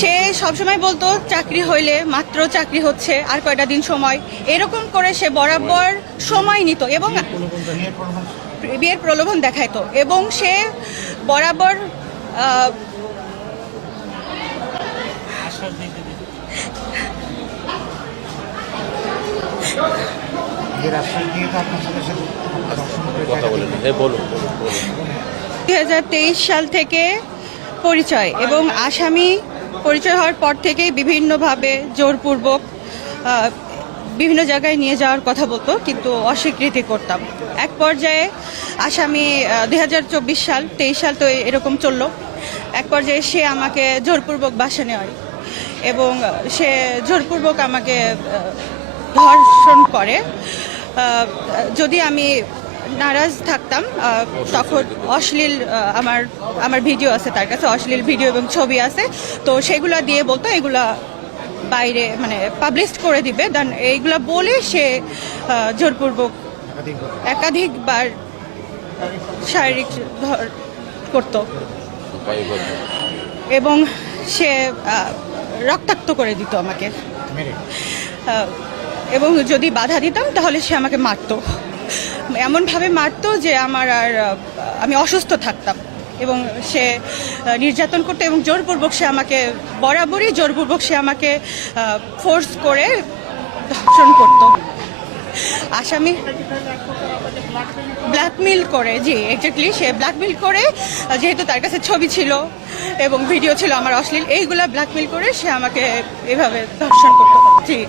সে সবসময় বলতো চাকরি হইলে মাত্র চাকরি হচ্ছে আর কয়টা দিন সময়, এরকম করে সে বরাবর সময় নিত এবং বিয়ের প্রলোভন দেখাইতো এবং সে বরাবর $2023 সাল থেকে পরিচয় এবং আসামি পরিচয় হওয়ার পর থেকেই বিভিন্নভাবে জোরপূর্বক বিভিন্ন জায়গায় নিয়ে যাওয়ার কথা বলতো, কিন্তু অস্বীকৃতি করতাম। এক পর্যায়ে আসামি 2024 সাল 23 সাল তো এরকম চললো। এক পর্যায়ে সে আমাকে জোরপূর্বক বাসা নেওয়ায় এবং সে জোরপূর্বক আমাকে ধর্ষণ করে। যদি আমি নারাজ থাকতাম তখন অশ্লীল আমার ভিডিও আছে, তার কাছে অশ্লীল ভিডিও এবং ছবি আছে, তো সেগুলো দিয়ে বলতো এগুলা বাইরে মানে পাবলিশ করে দিবে। দেন এইগুলা বলে সে জোরপূর্বক একাধিকবার শারীরিক করত এবং সে রক্তাক্ত করে দিত আমাকে, এবং যদি বাধা দিতাম তাহলে সে আমাকে মারতো, এমনভাবে মারতো যে আমি অসুস্থ থাকতাম। এবং সে নির্যাতন করতো এবং জোরপূর্বক সে আমাকে বরাবরই ফোর্স করে ধর্ষণ করতো। আসামি ব্ল্যাকমেল করে, জি এক্স্যাক্টলি, সে ব্ল্যাকমেল করে, যেহেতু তার কাছে ছবি ছিল এবং ভিডিও ছিল আমার অশ্লীল, এইগুলা ব্ল্যাকমেল করে সে আমাকে এভাবে ধর্ষণ করতো। জি।